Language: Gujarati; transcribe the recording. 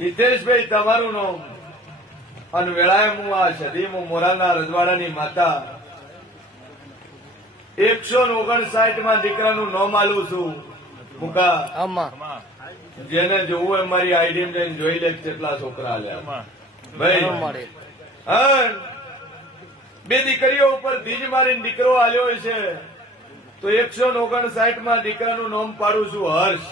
હિતેશભાઈ તમારું નામ અને વેળાએ હું આ સદીમું મોરાના રજવાડાની માતા 159 માં દીકરાનું નામ આલું છું મુકા જેને જોવું હોય મારી આઈડી જઈને જોઈ લે કેટલા છોકરા આલ્યા ભાઈ. બે દીકરીઓ ઉપર બીજ મારીને દીકરો આલ્યો છે તો 159 માં દીકરાનું નામ પાડું છું હર્ષ.